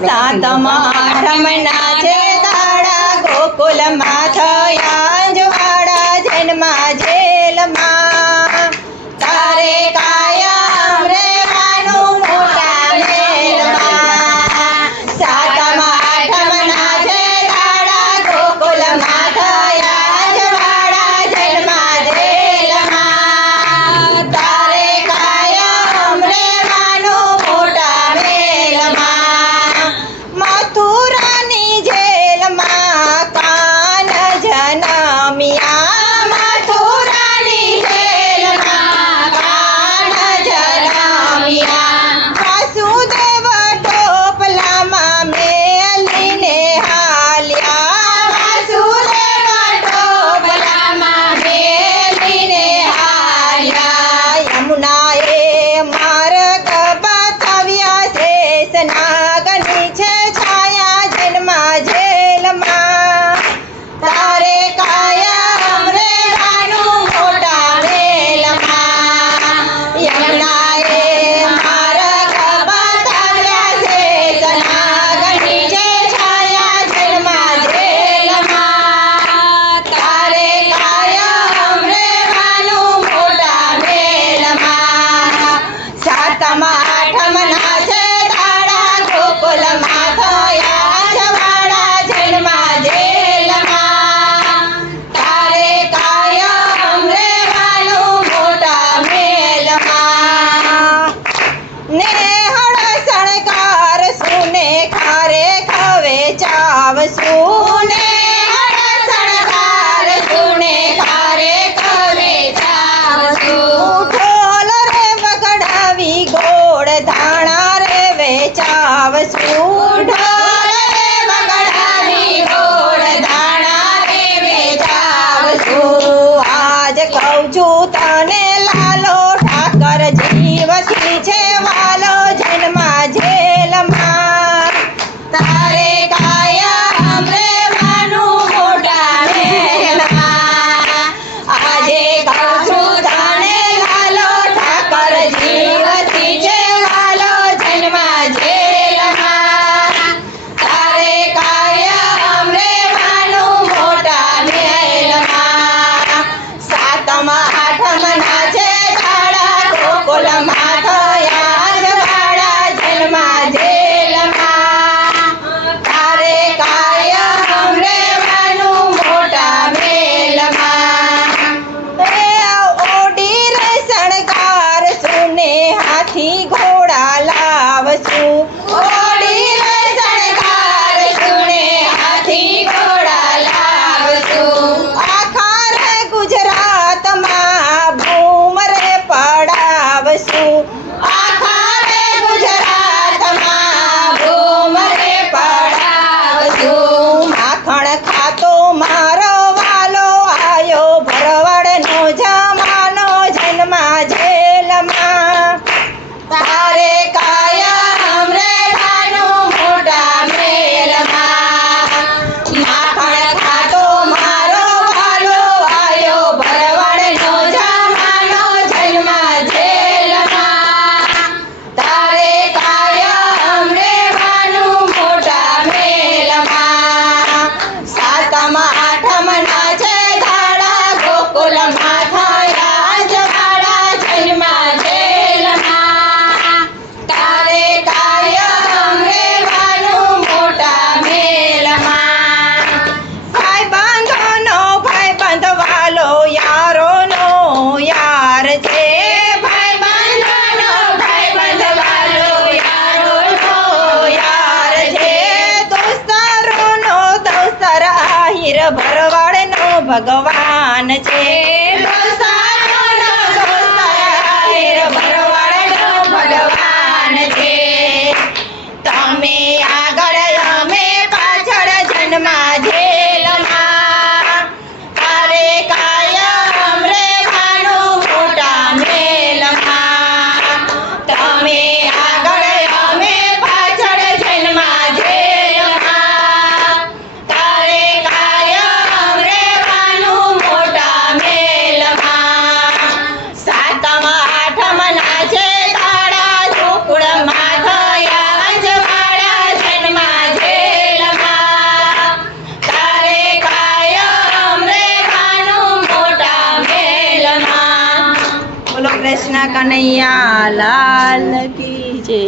સાતમા આઠમના છે દાડા ગોકુલમાં થયા અંજવાડા જન્મા જેલમાં તારે કાયમ રહેવાનું મોટા મેલમાં સાતમા આઠમના છે દાડા ગોકુલમાં થયા અંજવાડા જન્મા જેલમાં તારે કાયમ રહેવાનું મોટા મેલમાં મથુરાની જેલમાં કાન જનમિયા મથુરાની જેલમાં કાન જનમિયા વાસુદેવ ટોપલામાં મેલીને હાલ્યા વાસુદેવ ટોપલામાં મેલીને હાલ્યા યમુનાએ માર્ગ બતાવ્યા શેષનાગની છે છાયા જન્મા જેલમાં તારે કાયમ રહેવાનું મોટા મેલમાં યમુનાએ માર્ગ બતાવ્યા શેષનાગની છે છાયા જન્મા જેલમાં તારે કાયમ રહેવાનું મોટા મેલમાં સાતમા આઠમના છે દાડા ગોકુલમાં થયા અંજવાડા જન્મા જેલમાં તારે કાયમ રહેવાનું મોટા મેલમાં નેહળ શણગાર સુને ખારે ખવે ચાવશું નેહળ શણગાર સુને ખારે ખવે ચાવશું ઢોલ રે વગડાવી ગોળ ધાણા રે વેચાવશું ઢોલ રે વગડાવી ગોળ ધાણા રે વેચાવશું આજ કહું છું તને લાલો ઠાકર જીવથી છે વાલો જન્મા જેલમાં તારે કાયમ રહેવાનું મોટા મેલમાં આજે કહું છું તને લાલો ઠાકર જીવથી છે વાલો જન્મા જેલમાં તારે કાયમ રહેવાનું મોટા મેલમાં સાતમા આઠમના છે દાડા ગોકુલમાં થયા અંજવાડા જન્મા જેલમાં તારે કાયમ રહેવાનું મોટા મેલમાં ઓડી રે શણગાર સુને હાથી ઘોડા લાવશું ઓડી રે શણગાર સુને હાથી ઘોડા લાવશું આખા રે ગુજરાતમાં ભૂમ રે પડાવશું આખા રે ગુજરાતમાં ભૂમ રે પડાવશું માખણ ખાતો મારો વાલો આયો ભરવાડનો જમાનો જન્મા જેલમાં તારે કાયમ રહેવાનું મોટા મેલમાં માખણ ખાતો મારો વાલો આયો ભરવાડનો જમાનો જન્મા જેલમાં તારે કાયમ રહેવાનું મોટા મેલમાં સાતમા આઠમના છે દાડા ગોકુલમાં થયા અંજવાડા જન્મા જેલમાં તારે કાયમ રહેવાનું મોટા મેલમાં ભાઈબંધોનો ભાઈબંધ વાલો યારોનો યાર છે ભાઈબંધોનો ભાઈબંધ વાલો યારોનો યાર છે દોસ્તરોનો દોસ્તર આહિર ભરવાડનો ભગવાન છે દોસ્તરોનો દોસ્તર આહિર ભરવાડનો ભગવાન છે તમે આગળ અમે પાછળ જન્મા જેલમાં તારે કાયમ રહેવાનું મોટા મેલમાં તમે આગળ અમે પાછળ જન્મા જેલમાં તારે કાયમ રહેવાનું મોટા મેલમાં કૃષ્ણ કનૈયા લાલ કી જય.